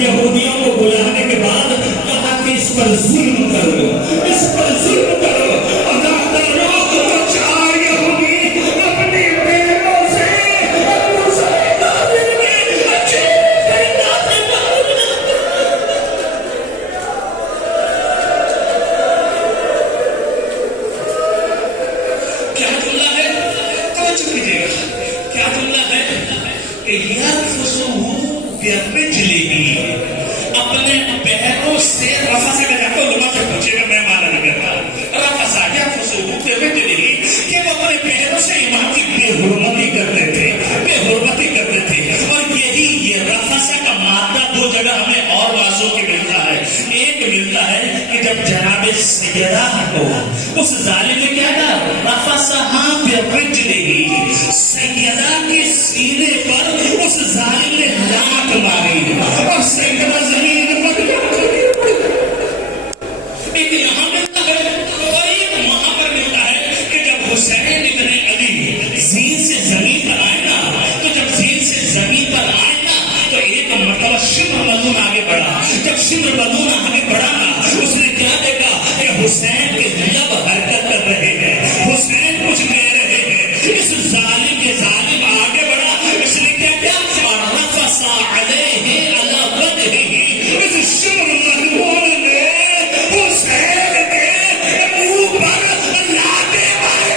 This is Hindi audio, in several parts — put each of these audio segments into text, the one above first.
यहूदियों को बुलाने के बाद कहा कि इस पर जुल्म करो, इस पर जुल्म करो। अल्लाह ताला को चार यहूदी अपनी बहनों से दूसरे काबिल में अच्छे क्या जुमला है? तो चुप कीजिएगा, क्या जुमला है? जलेबी अपने बहनों से रफा से कहते हैं, लोगों से पूछेगा, मैं माना नहीं करता। रफा सा क्या जलेबी कि वो अपने बहनों से इमाम की बेहुरमती करते थे, बेहुरमती करते थे। और यही ये रफा का मादा दो जगह हमें और वासों की मिलता है। एक मिलता है कि जब जनाब सैयदा को उस जालिम ने क्या कहा, रफा सैयदा के सीने पर उस जालिम ने लात मारी और सैयदा जमीन पर एक यहाँ मिलता है और एक वहां पर मिलता है कि जब हुसैन इब्ने अली जीन से जमीन पर आए ना, तो जब जीन से जमीन पर आए ना, तो एक मतलब शिम्र बलून आगे बढ़ा। जब शिम्र बलून आगे बढ़ा ना, उसने क्या देखा कि हुसैन के लब हरकत कर रहे हैं, हुसैन कुछ कह रहे हैं। इस जालिम के जालिम आगे बढ़ा, इसने क्या किया, और रफसा अलैहि अला वजहिही, इस शिम्र बलून ने हुसैन के मुंह पर लाते मारे।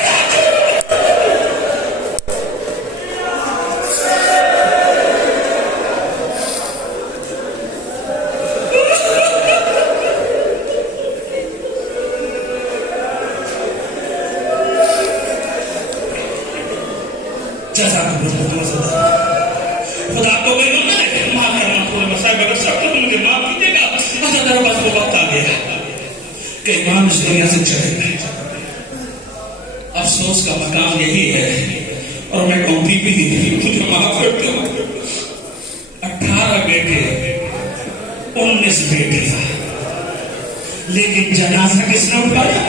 खुदा को गई मैंने माफ करना, पूरे मसाइल अगर सब कुछ मुझे माफ कीजिएगा। अच्छा मेरे पास वो वक्त आ गया कि इमाम इस दुनिया से चले गए। अफसोस का मकाम यही है, और मैं कहूँ बीबी मुझे माफ कर दो। 18 बेटे 19 बेटे, लेकिन जनाजा किसने उठाया?